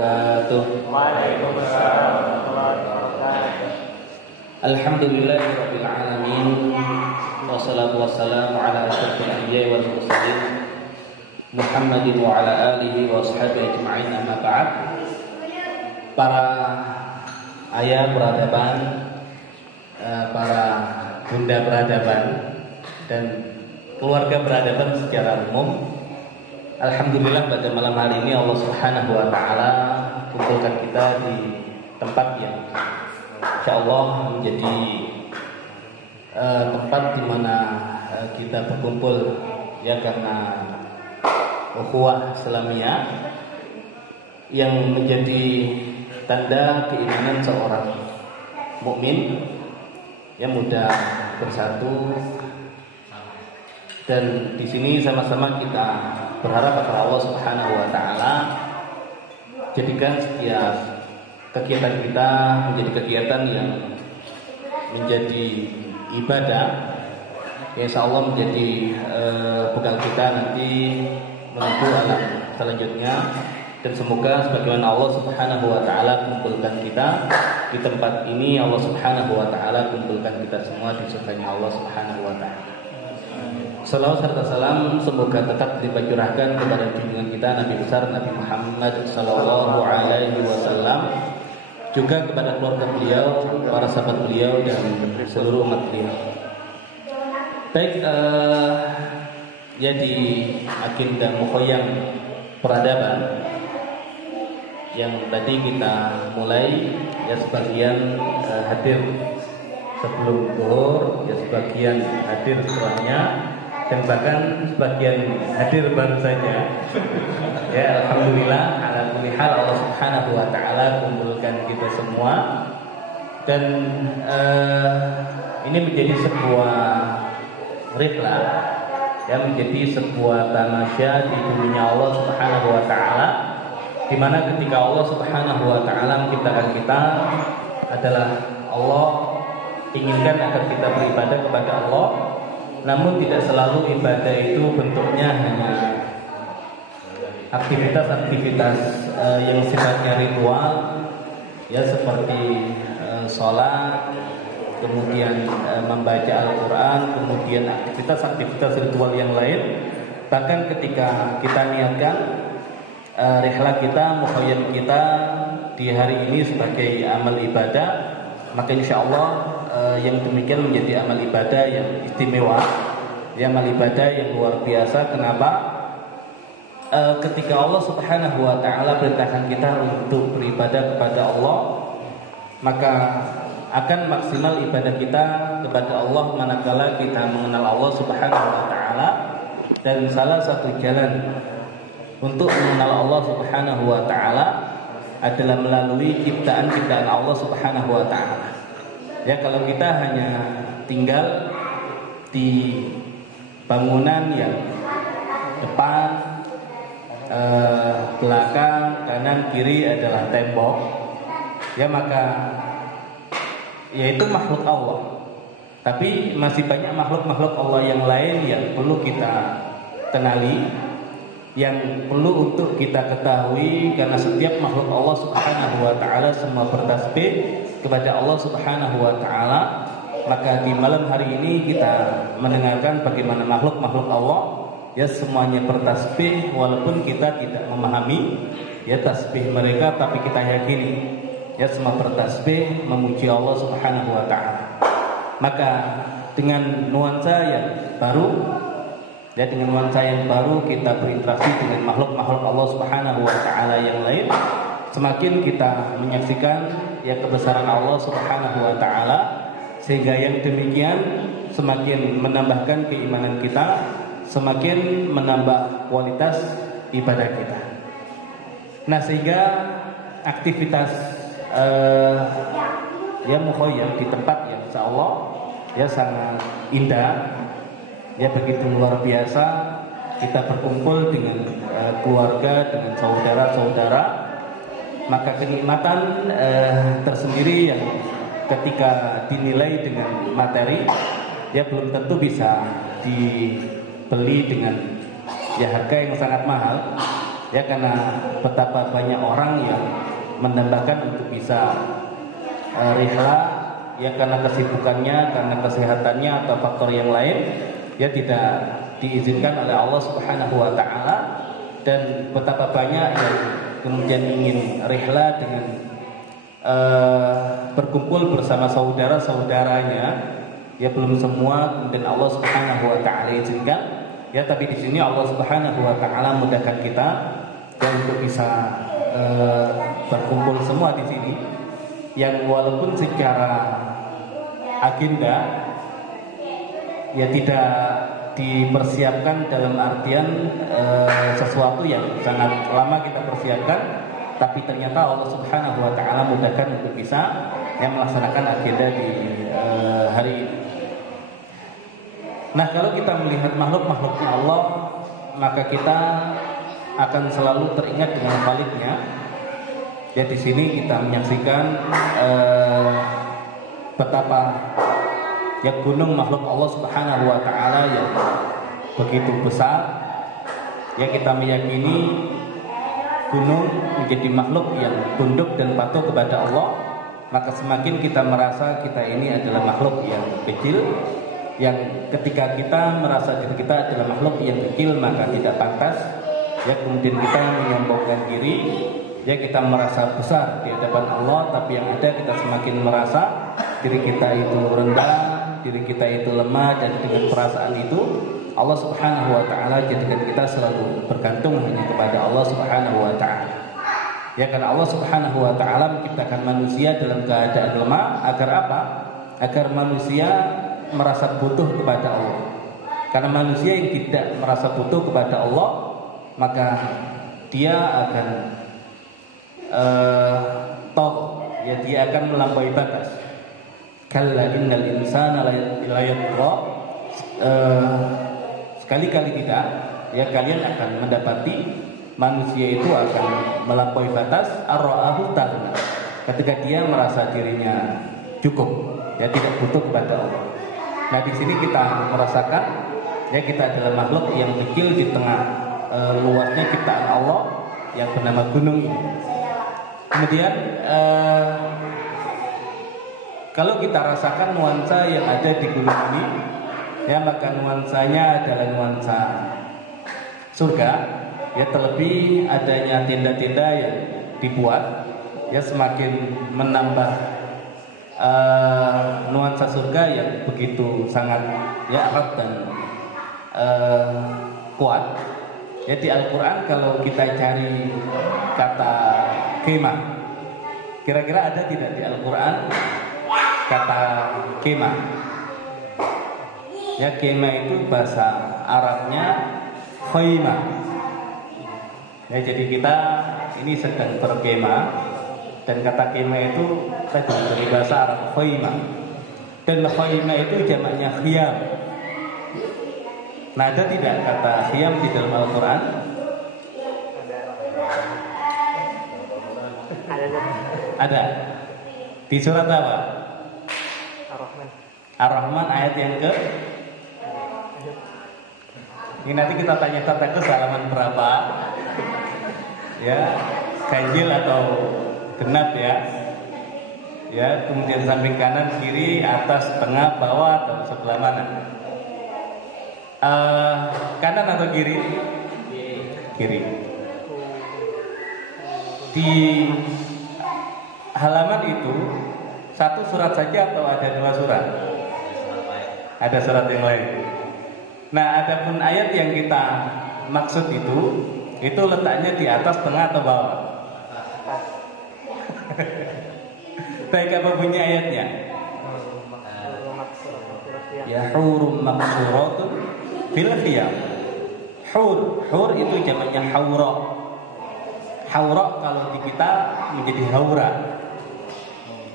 wabarakatuh. Waalaikumsalam warahmatullahi wabarakatuh. Alhamdulillahirabbil alamin. Wassalatu wassalamu ala asyrofil anbiya'i wal mursalin Muhammadin wa ala alihi wa ashabihi ajma'in, amma ba'd. Para ayah peradaban, para bunda peradaban dan keluarga peradaban secara umum, alhamdulillah pada malam hari ini Allah Subhanahu wa taala kumpulkan kita di tempat yang insyaallah menjadi tempat di mana kita berkumpul ya karena ukhuwah Islamiyah yang menjadi tanda keimanan seorang mukmin yang mudah bersatu. Dan di sini sama-sama kita berharap kepada Allah Subhanahu wa taala jadikan setiap kegiatan kita menjadi kegiatan yang menjadi ibadah yang insyaallah menjadi bekal kita nanti menuju alam selanjutnya. Dan semoga sebagaimana Allah Subhanahu wa taala kumpulkan kita di tempat ini, Allah Subhanahu wa taala kumpulkan kita semua di surganya Allah Subhanahu wa taala. Salawat serta salam semoga tetap dicurahkan kepada junjungan kita Nabi besar Nabi Muhammad sallallahu alaihi wasallam, juga kepada keluarga beliau, para sahabat beliau dan seluruh umat beliau. Baik, ya di agenda mukhoyam peradaban yang tadi kita mulai, ya sebagian hadir sebelum zuhur, ya sebagian hadir setelahnya, dan bahkan sebagian hadir baru saja. Ya alhamdulillah ala kulli hal Allah Subhanahu wa taala kumpulkan kita semua. Dan ini menjadi sebuah rihlah, ya menjadi sebuah tamasya di dunia Allah Subhanahu wa taala, di mana ketika Allah Subhanahu wa taala menciptakan kita adalah Allah inginkan agar kita beribadah kepada Allah, namun tidak selalu ibadah itu bentuknya hanya aktivitas-aktivitas yang sifatnya ritual, ya seperti sholat, kemudian membaca Al-Quran, kemudian aktivitas-aktivitas ritual yang lain. Bahkan ketika kita niatkan rihlah kita, mukhoyam kita di hari ini sebagai amal ibadah, maka insya Allah yang demikian menjadi amal ibadah yang istimewa, ya amal ibadah yang luar biasa. Kenapa? Ketika Allah Subhanahu wa taala perintahkan kita untuk beribadah kepada Allah, maka akan maksimal ibadah kita kepada Allah manakala kita mengenal Allah Subhanahu wa taala. Dan salah satu jalan untuk mengenal Allah Subhanahu wa taala adalah melalui ciptaan-ciptaan Allah Subhanahu wa taala. Ya kalau kita hanya tinggal di bangunan yang depan, belakang, kanan, kiri adalah tembok, ya maka yaitu makhluk Allah. Tapi masih banyak makhluk-makhluk Allah yang lain yang perlu kita kenali, yang perlu untuk kita ketahui, karena setiap makhluk Allah Subhanahu wa taala semua bertasbih kepada Allah Subhanahu wa taala. Maka di malam hari ini kita mendengarkan bagaimana makhluk-makhluk Allah ya semuanya bertasbih, walaupun kita tidak memahami ya tasbih mereka, tapi kita yakini ya semua bertasbih memuji Allah Subhanahu wa taala. Maka dengan nuansa yang baru, ya dengan nuansa yang baru kita berinteraksi dengan makhluk-makhluk Allah Subhanahu wa taala yang lain, semakin kita menyaksikan ya kebesaran Allah Subhanahu wa taala, sehingga yang demikian semakin menambahkan keimanan kita, semakin menambah kualitas ibadah kita. Nah, sehingga aktivitas ya mukhoyam di tempat yang insyaallah ya sangat indah, ya begitu luar biasa. Kita berkumpul dengan keluarga, dengan saudara-saudara, maka kenikmatan tersendiri yang ketika dinilai dengan materi ya belum tentu bisa dibeli dengan ya harga yang sangat mahal. Ya, karena betapa banyak orang yang mendambakan untuk bisa rihla, ya karena kesibukannya, karena kesehatannya atau faktor yang lain, ya tidak diizinkan oleh Allah Subhanahu wa taala. Dan betapa banyak yang kemudian ingin rihla dengan berkumpul bersama saudara-saudaranya, ya belum semua kemudian Allah Subhanahu wa taala izinkan. Ya, tapi di sini Allah Subhanahu wa taala mudahkan kita dan untuk bisa berkumpul semua di sini, yang walaupun secara agenda ya tidak dipersiapkan dalam artian sesuatu yang sangat lama kita persiapkan, tapi ternyata Allah Subhanahu wa taala mudahkan untuk bisa yang melaksanakan agenda di hari ini. Nah, kalau kita melihat makhluk-makhluknya Allah, maka kita akan selalu teringat dengan Khaliknya. Ya, di sini kita menyaksikan betapa ya gunung makhluk Allah Subhanahu wa taala yang begitu besar. Ya, kita meyakini gunung menjadi makhluk yang tunduk dan patuh kepada Allah, maka semakin kita merasa kita ini adalah makhluk yang kecil, yang ketika kita merasa diri kita adalah makhluk yang kecil, maka tidak pantas ya kemudian kita menyombongkan diri, ya kita merasa besar di hadapan Allah, tapi yang ada kita semakin merasa diri kita itu rendah, diri kita itu lemah, dan dengan perasaan itu Allah Subhanahu wa taala jadikan kita selalu bergantung hanya kepada Allah Subhanahu wa taala. Ya, karena Allah Subhanahu wa taala menciptakan manusia dalam keadaan lemah agar apa? Agar manusia merasa butuh kepada Allah. Karena manusia yang tidak merasa butuh kepada Allah, maka dia akan ya dia akan melampaui batas. Kalla innal insana la yatgha, sekali-kali tidak, ya kalian akan mendapati manusia itu akan melampaui batas ar-ra'ahu taghna, ketika dia merasa dirinya cukup, ya tidak butuh kepada Allah. Nah, di sini kita merasakan ya kita adalah makhluk yang kecil di tengah luasnya ciptaan Allah yang bernama gunung ini. Kemudian kalau kita rasakan nuansa yang ada di gunung ini, ya maka nuansanya adalah nuansa surga. Ya, terlebih adanya tenda-tenda yang dibuat, ya semakin menambah nuansa surga yang begitu sangat ya erat dan kuat. Ya, di Al-Quran kalau kita cari kata kemah, kira-kira ada tidak di Al-Quran kata kemah? Ya, kemah itu bahasa Arabnya khaymah. Ya, jadi kita ini sedang berkemah, dan kata kemah itu tadi dari bahasa Arab khaymah, dan khaymah itu jamaknya khiyam. Nah, ada tidak kata khiyam di dalam Al-Quran? Ada. Di surat apa? Ar-Rahman. Ar-Rahman ayat yang ke? Ini nanti kita tanya-tanya ke halaman berapa? Ya, ganjil atau genap ya. Ya, kemudian samping kanan, kiri, atas, tengah, bawah, atau sebelah mana? Kanan atau kiri? Kiri. Di halaman itu satu surat saja atau ada dua surat? Ada surat yang lain. Nah, adapun ayat yang kita maksud itu letaknya di atas, tengah, atau bawah? Baik, apa bunyi ayatnya? Ya, hurum maksuratun fil khiyam. Hur itu jamaknya haura. Haura kalau di kita menjadi haura.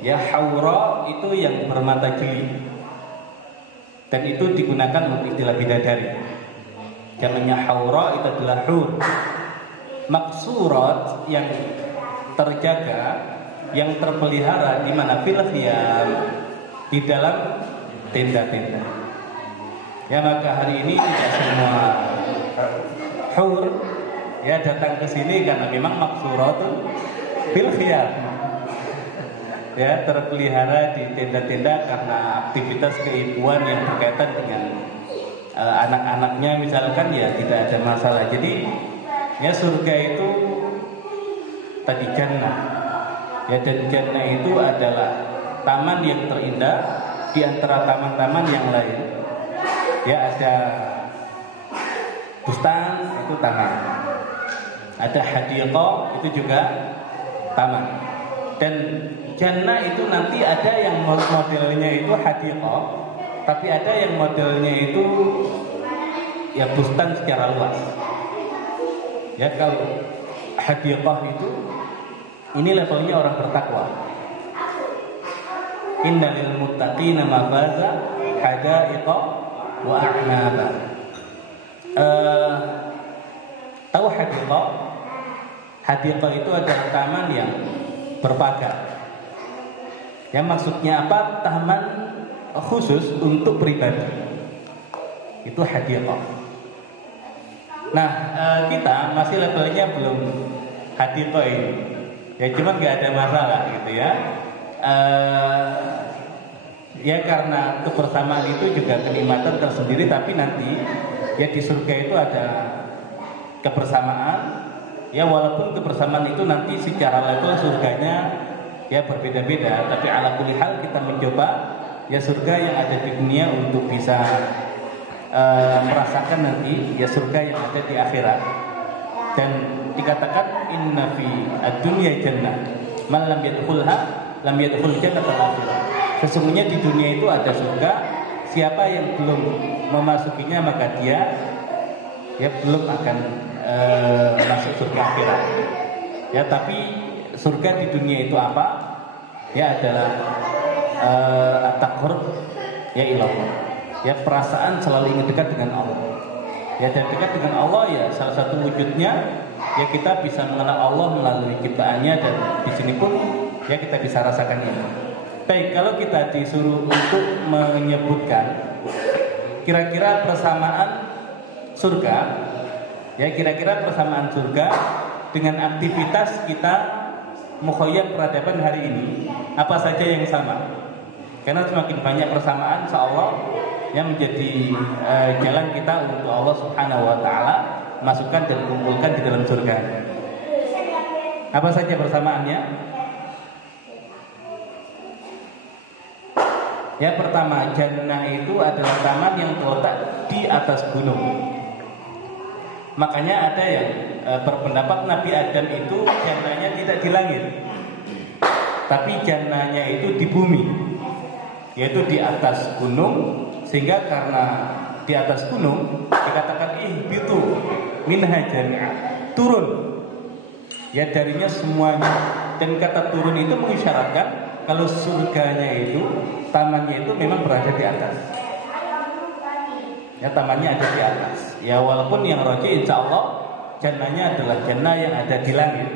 Ya, haura itu yang bermata jeli, dan itu digunakan untuk istilah bidadari. Jamaknya haura itu adalah hur. Maksurat yang terjaga, yang terpelihara di mana? Fil khiyam, di dalam tenda-tenda. Ya, maka hari ini tidak semua hur ya datang ke sini karena memang maksuratun fil khiyam. Ya, terpelihara di tenda-tenda karena aktivitas keibuan yang berkaitan dengan anak-anaknya misalkan, ya tidak ada masalah. Jadi ya surga itu tadi jannah. Ya, dan jannah itu adalah taman yang terindah di antara taman-taman yang lain. Ya, ada bustan, itu taman. Ada hadiqah, itu juga taman. Dan jannah itu nanti ada yang modelnya itu hadiqah, tapi ada yang modelnya itu ya bustan secara luas. Ya, kalau hadiqah itu ini levelnya orang bertakwa. Innal muttaqina mafaza hadaiqa wa a'naba. Tahu hadiqah? Hadiqah itu adalah taman yang berpagar. Ya, maksudnya apa? Taman khusus untuk pribadi. Itu hadiqah. Nah, kita masih levelnya belum hadiqah ini. Ya, cuma nggak ada masalah gitu ya. Ya, karena kebersamaan itu juga kenikmatan tersendiri. Tapi nanti ya di surga itu ada kebersamaan. Ya, walaupun kebersamaan itu nanti secara level surganya ya berbeda-beda, tapi ala kulli hal kita mencoba ya surga yang ada di dunia untuk bisa merasakan nanti ya surga yang ada di akhirat. Dan dikatakan inna fi ad-dunya jannah man lam yadkhulha lam yadkhul jannata al-akhirah. Sesungguhnya di dunia itu ada surga, siapa yang belum memasukinya maka dia ya belum akan masuk surga akhirat. Ya, tapi surga di dunia itu apa? Ya adalah at-taqarrub ya ilallah. Ya, perasaan selalu ingin dekat dengan Allah. Ya, dan dekat dengan Allah ya salah satu wujudnya ya kita bisa mengenal Allah melalui ciptaannya, dan di sini pun ya kita bisa rasakan ini. Baik, kalau kita disuruh untuk menyebutkan kira-kira persamaan surga, ya kira-kira persamaan surga dengan aktivitas kita mukhayyab peradaban hari ini, apa saja yang sama? Karena semakin banyak persamaan, insyaallah yang menjadi jalan kita untuk Allah Subhanahu wa taala masukkan dan kumpulkan di dalam surga. Apa saja persamaannya? Ya, pertama, jannah itu adalah taman yang terletak di atas gunung. Makanya ada yang berpendapat Nabi Adam itu jannahnya tidak di langit, tapi jannahnya itu di bumi, yaitu di atas gunung. Sehingga karena di atas gunung dikatakan ihbitu minha jami'a, turun ya darinya semuanya. Dan kata turun itu mengisyaratkan kalau surganya itu, tamannya itu memang berada di atas. Ya, tamannya ada di atas. Ya, walaupun yang rajih insyaallah jannahnya adalah jannah yang ada di langit.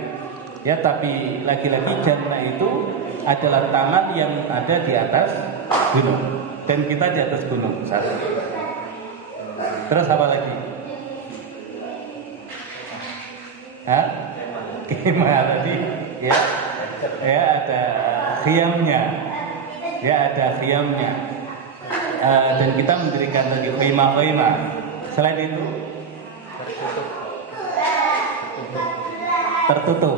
Ya, tapi lagi-lagi jannah itu adalah taman yang ada di atas gunung. Dan kita di atas gunung satu. Terus apa lagi? Hah? Kemah tadi. Ya, ya ada khiyamnya. Ya, ada khiyamnya. Dan kita mendirikan lagi khimah-khimah. Selain itu tertutup.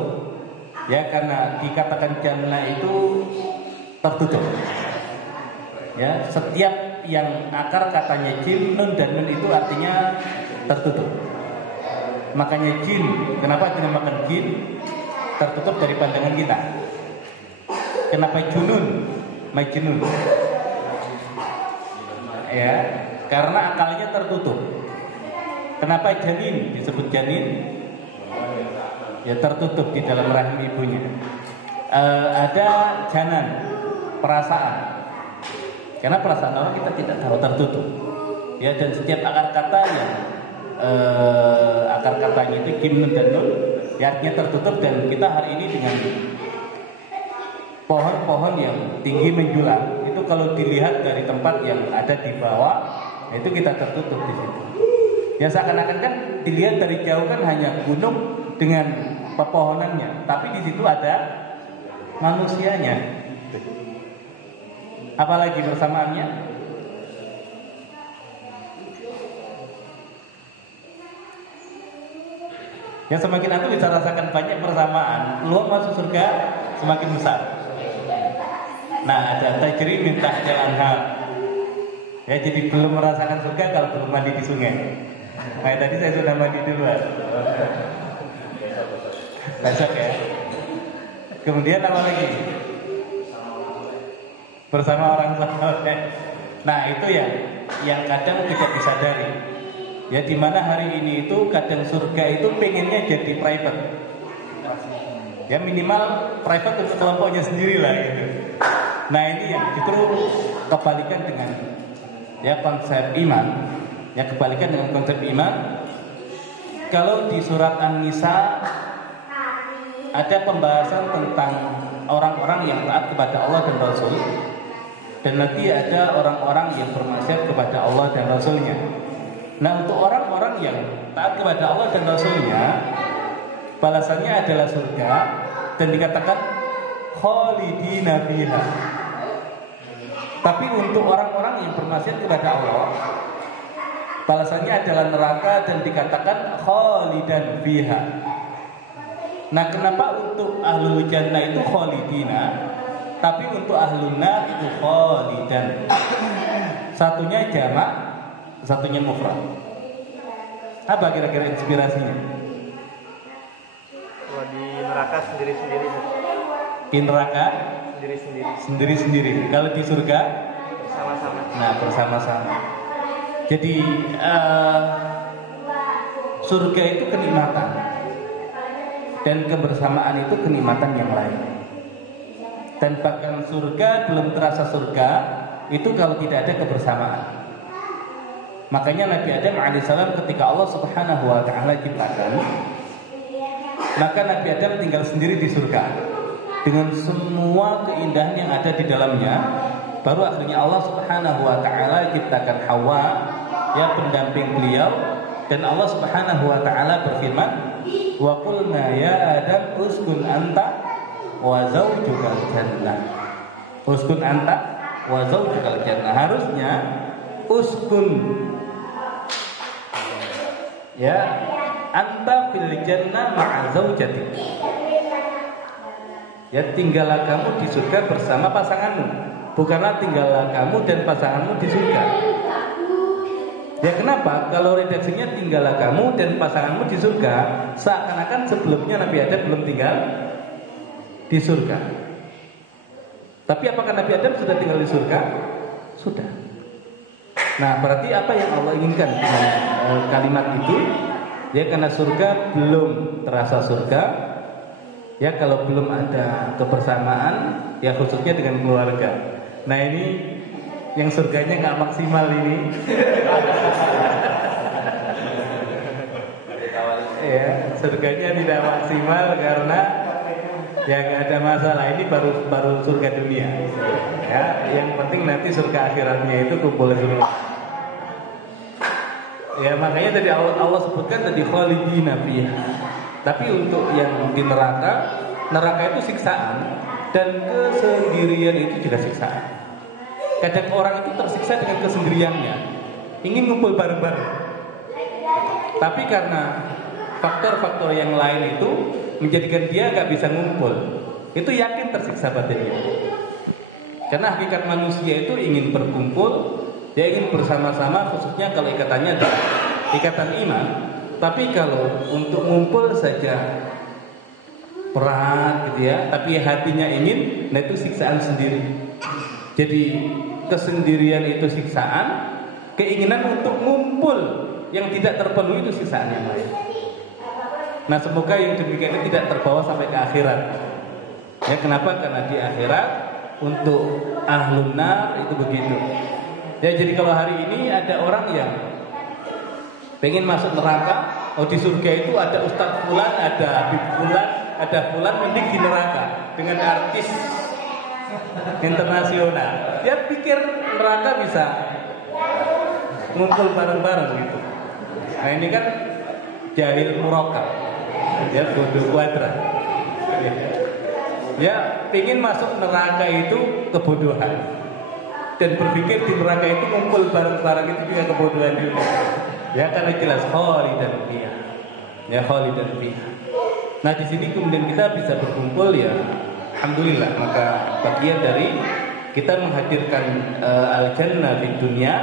Ya, karena dikatakan jannah itu tertutup. Ya, setiap yang akar katanya jin, nun dan nun itu artinya tertutup. Makanya jin, kenapa dinamakan jin? Tertutup dari pandangan kita. Kenapa junun? Majnun. Ya, karena akalnya tertutup. Kenapa janin disebut janin? Ya, tertutup di dalam rahim ibunya. Ada janan, perasaan. Karena perasaan orang kita tidak tahu, tertutup. Ya, dan setiap akar kata yang akar katanya itu kim, nun dan nun, ya artinya tertutup. Dan kita hari ini dengan pohon-pohon yang tinggi menjulang, itu kalau dilihat dari tempat yang ada di bawah, itu kita tertutup di situ. Ya seakan-akan kan dilihat dari jauh kan hanya gunung dengan pepohonannya, tapi di situ ada manusianya. Apalagi persamaannya? Ya semakin aku bisa rasakan banyak persamaan, peluang masuk surga semakin besar. Nah, ada tajri minta jalan hal. Ya jadi belum merasakan surga kalau belum mandi di sungai. Nah tadi saya sudah mandi duluan. Besok ya. Kemudian apa lagi? Bersama orang soleh. Nah itu yang kadang tidak disadari. Ya di mana hari ini itu kadang surga itu pengennya jadi private. Ya minimal private untuk kelompoknya sendiri lah gitu. Nah ini yang justru kebalikan dengan konsep iman. Ya kebalikan dengan konsep iman. Kalau di surat An-Nisa ada pembahasan tentang orang-orang yang taat kepada Allah dan Rasul, dan nanti ada orang-orang yang bermaksiat kepada Allah dan Rasulnya. Nah untuk orang-orang yang taat kepada Allah dan Rasulnya, balasannya adalah surga, dan dikatakan khalidina fiha. Tapi untuk orang-orang yang bermaksiat kepada Allah, balasannya adalah neraka dan dikatakan khalidan fiha. Nah kenapa untuk ahlul jannah itu khalidina, tapi untuk ahlun nar itu khalidan? Satunya jamak, satunya mufrad. Apa kira-kira inspirasinya? Kalau di neraka sendiri-sendiri. Di neraka sendiri-sendiri. Kalau di surga bersama-sama. Nah bersama-sama. Jadi surga itu kenikmatan, dan kebersamaan itu kenikmatan yang lain. Dan bahkan surga belum terasa surga itu kalau tidak ada kebersamaan. Makanya Nabi Adam alaihissalam ketika Allah subhanahu wa ta'ala ciptakan, maka Nabi Adam tinggal sendiri di surga dengan semua keindahan yang ada di dalamnya. Baru akhirnya Allah subhanahu wa ta'ala ciptakan Hawa, ya pendamping beliau. Dan Allah subhanahu wa ta'ala berfirman, wa qulna ya Adam uskun anta wa zawjukal jannah. Uskun anta wa zawjukal jannah. Harusnya uskun, ya, anta fil jannah ma'a zawjatik. Ya tinggallah kamu di surga bersama pasanganmu. Bukanlah tinggallah kamu dan pasanganmu di surga. Ya kenapa? Kalau redaksinya tinggallah kamu dan pasanganmu di surga, seakan-akan sebelumnya Nabi Adam belum tinggal di surga. Tapi apakah Nabi Adam sudah tinggal di surga? Sudah. Nah berarti apa yang Allah inginkan dengan kalimat itu? Ya karena surga belum terasa surga. Ya kalau belum ada kebersamaan, ya khususnya dengan keluarga. Nah ini yang surganya nggak maksimal ini. Ya surganya tidak maksimal karena ya nggak ada masalah. Ini baru surga dunia. Ya yang penting nanti surga akhiratnya itu kumpul semua. Ya makanya tadi Allah sebutkan tadi khalidina fiha. Tapi untuk yang di neraka itu siksaan, dan kesendirian itu juga siksaan. Kadang orang itu tersiksa dengan kesendiriannya, ingin ngumpul bareng-bareng. Tapi karena faktor-faktor yang lain itu menjadikan dia gak bisa ngumpul, itu yakin tersiksa batinnya. Karena hakikat manusia itu ingin berkumpul, dia ingin bersama-sama, khususnya kalau ikatannya adalah ikatan iman. Tapi kalau untuk ngumpul saja berat gitu ya, tapi hatinya ingin, nah itu siksaan sendiri. Jadi kesendirian itu siksaan, keinginan untuk ngumpul yang tidak terpenuhi itu siksaan yang lain. Nah semoga yang demikian itu tidak terbawa sampai ke akhirat. Ya kenapa? Karena di akhirat untuk ahlun nar itu begitu. Ya jadi kalau hari ini ada orang yang pengen masuk neraka, oh di surga itu ada Ustadz Fulan, ada Habib Fulan, ada Fulan, mending di neraka dengan artis internasional. Dia pikir neraka bisa ngumpul bareng-bareng gitu. Nah ini kan jahil murakkab, ya bodoh kuadrat. Ya pingin masuk neraka itu kebodohan, dan berpikir di neraka itu ngumpul barang-barang itu juga kebodohan juga. Ya karena jelas khalidan fiha, ya khalidan fiha. Nah di sini kemudian kita bisa berkumpul ya, alhamdulillah. Maka bagian dari kita menghadirkan al-jannah di dunia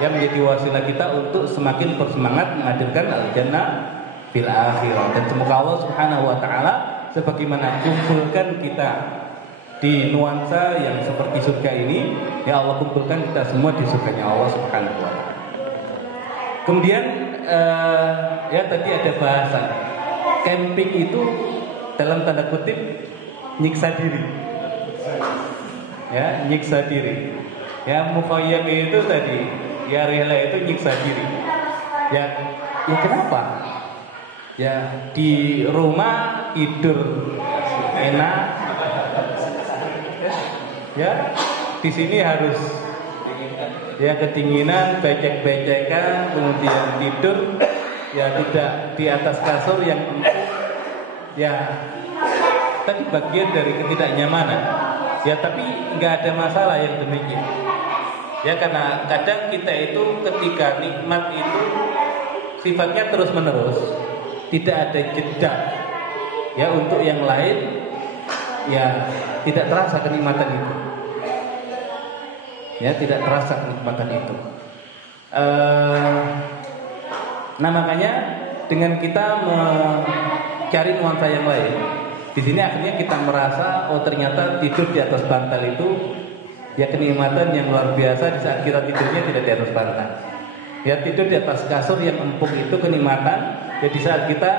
yang menjadi wasilah kita untuk semakin bersemangat menghadirkan al-jannah fil akhirah. Dan semoga Allah Subhanahu wa taala sebagaimana kumpulkan kita di nuansa yang seperti surga ini, ya Allah kumpulkan kita semua di surganya Allah Subhanahu wa taala. Kemudian ya tadi ada bahasa camping itu dalam tanda kutip nyiksa diri. Ya, nyiksa diri. Ya, mukhayyam itu tadi, ya rela itu nyiksa diri. Ya kenapa? Ya di rumah tidur enak. Ya, di sini harus ya kedinginan, becek-becekan, kemudian tidur ya tidak di atas kasur yang empuk. Ya, tapi bagian dari ketidaknyamanan. Ya tapi nggak ada masalah yang demikian. Ya karena kadang kita itu ketika nikmat itu sifatnya terus menerus, tidak ada jeda. Ya untuk yang lain, ya tidak terasa kenikmatan itu. Ya tidak terasa kenikmatan itu. Nah makanya dengan kita mencari nuansa yang lain, di sini akhirnya kita merasa ternyata tidur di atas bantal itu ya kenikmatan yang luar biasa di saat kita tidurnya tidak di atas bantal. Ya tidur di atas kasur yang empuk itu kenikmatan ya di saat kita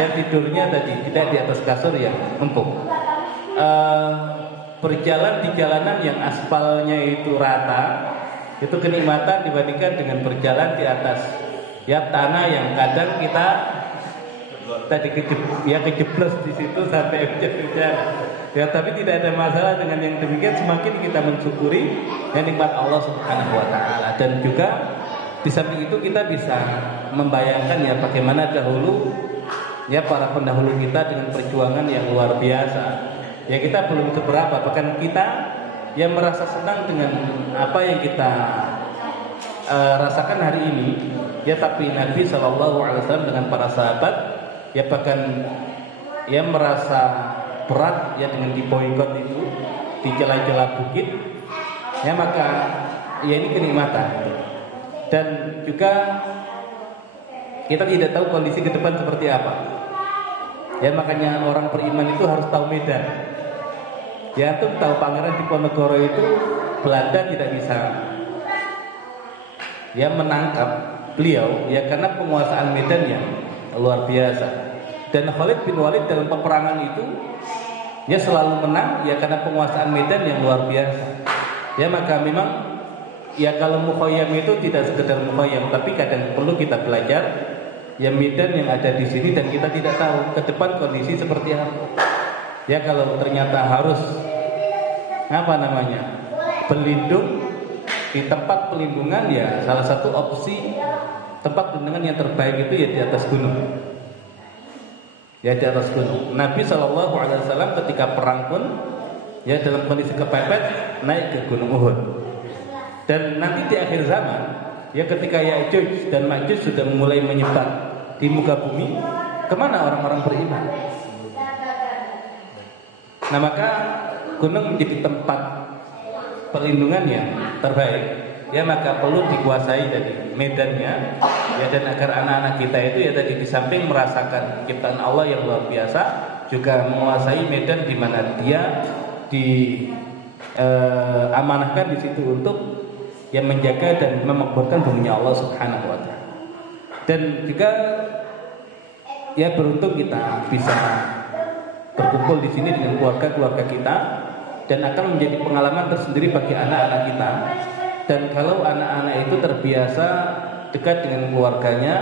ya tidurnya tadi tidak di atas kasur yang empuk. Berjalan di jalanan yang aspalnya itu rata itu kenikmatan dibandingkan dengan berjalan di atas ya tanah yang kadang kita tadi kejeblos di situ sampai hujan-hujan. Ya tapi tidak ada masalah dengan yang demikian, semakin kita mensyukuri ya nikmat Allah Subhanahu wa taala. Dan juga di samping itu kita bisa membayangkan ya bagaimana dahulu ya para pendahulu kita dengan perjuangan yang luar biasa. Ya kita belum seberapa, bahkan kita yang merasa senang dengan apa yang kita rasakan hari ini. Ya tapi Nabi SAW dengan para sahabat ya bahkan ya merasa berat ya dengan diboikot itu di celah-celah bukit. Ya maka ya ini kenikmatan. Dan juga kita tidak tahu kondisi ke depan seperti apa. Ya makanya orang beriman itu harus tahu medan. Ya tuh tahu Pangeran Diponegoro itu Belanda tidak bisa ya menangkap beliau ya karena penguasaan medan yang luar biasa. Dan Khalid bin Walid dalam peperangan itu ya selalu menang ya karena penguasaan medan yang luar biasa. Ya maka memang ya kalau mukhayyam itu tidak sekedar mukhayyam, tapi kadang perlu kita belajar ya medan yang ada di sini dan kita tidak tahu ke depan kondisi seperti apa. Ya kalau ternyata harus berlindung di tempat pelindungan ya salah satu opsi tempat pelindungan yang terbaik itu ya di atas gunung. Ya di atas gunung. Nabi SAW ketika perang pun ya dalam kondisi kepepet naik ke Gunung Uhud. Dan nanti di akhir zaman ya ketika Ya'juj dan Ma'juj sudah mulai menyebar di muka bumi, kemana orang-orang beriman? Nah maka gunung menjadi tempat perlindungan yang terbaik. Ya maka perlu dikuasai dari medannya ya, dan agar anak-anak kita itu ya tadi di samping merasakan ciptaan Allah yang luar biasa, juga menguasai medan di mana dia amanahkan di situ untuk yang menjaga dan memakmurkan buminya Allah Subhanahu wa taala. Dan juga ya beruntung kita bisa berkumpul di sini dengan keluarga-keluarga kita, dan akan menjadi pengalaman tersendiri bagi anak-anak kita. Dan kalau anak-anak itu terbiasa dekat dengan keluarganya,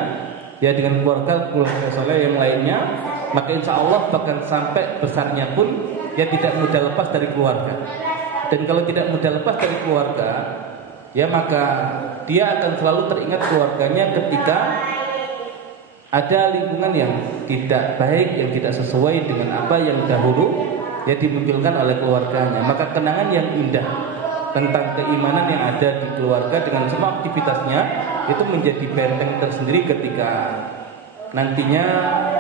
ya dengan keluarga soleh yang lainnya, maka insya Allah bahkan sampai besarnya pun ya tidak mudah lepas dari keluarga. Dan kalau tidak mudah lepas dari keluarga, ya maka dia akan selalu teringat keluarganya ketika ada lingkungan yang tidak baik, yang tidak sesuai dengan apa yang dahulu ya dimunculkan oleh keluarganya. Maka kenangan yang indah tentang keimanan yang ada di keluarga dengan semua aktivitasnya itu menjadi benteng tersendiri ketika nantinya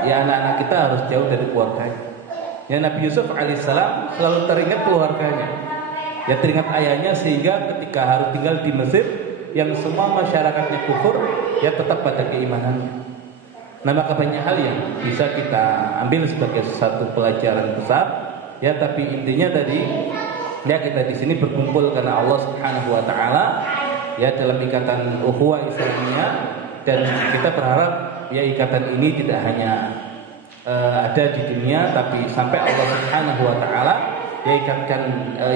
ya anak-anak kita harus jauh dari keluarganya. Ya Nabi Yusuf alaihissalam selalu teringat keluarganya, ya teringat ayahnya, sehingga ketika harus tinggal di Mesir yang semua masyarakatnya kufur, ya tetap pada keimanannya. Nah maka banyak hal yang bisa kita ambil sebagai satu pelajaran besar, ya tapi intinya tadi ya kita di sini berkumpul karena Allah Subhanahu wa taala ya dalam ikatan ukhuwah Islamiyah, dan kita berharap ya ikatan ini tidak hanya ada di dunia tapi sampai Allah Subhanahu wa taala ya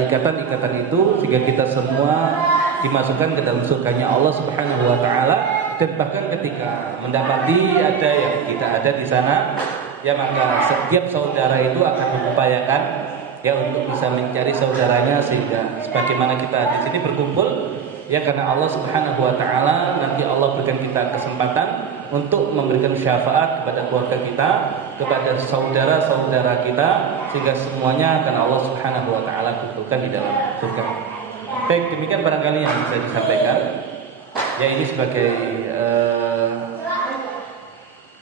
ikatan itu sehingga kita semua dimasukkan ke dalam surganya Allah Subhanahu wa taala. Dan bahkan ketika mendapati ada yang tidak ada di sana, ya maka setiap saudara itu akan mengupayakan ya untuk bisa mencari saudaranya, sehingga sebagaimana kita di sini berkumpul ya karena Allah Subhanahu wa taala, nanti Allah berikan kita kesempatan untuk memberikan syafaat kepada keluarga kita, kepada saudara-saudara kita, sehingga semuanya akan Allah Subhanahu wa taala kumpulkan di dalam surga. Baik, demikian barangkali yang bisa disampaikan. Ya ini sebagai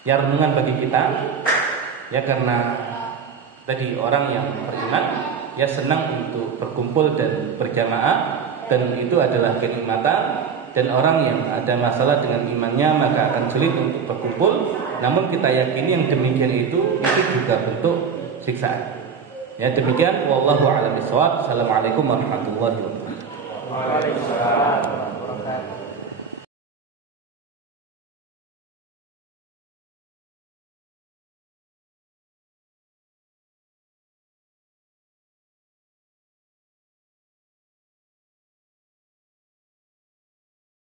ya renungan bagi kita, ya karena tadi orang yang beriman ya senang untuk berkumpul dan berjamaah, dan itu adalah kenikmatan. Dan orang yang ada masalah dengan imannya maka akan sulit untuk berkumpul. Namun kita yakini yang demikian itu juga bentuk siksaan. Ya demikian, wallahu a'lam bishawab. Assalamualaikum warahmatullahi wabarakatuh. Waalaikumsalam warahmatullahi wabarakatuh.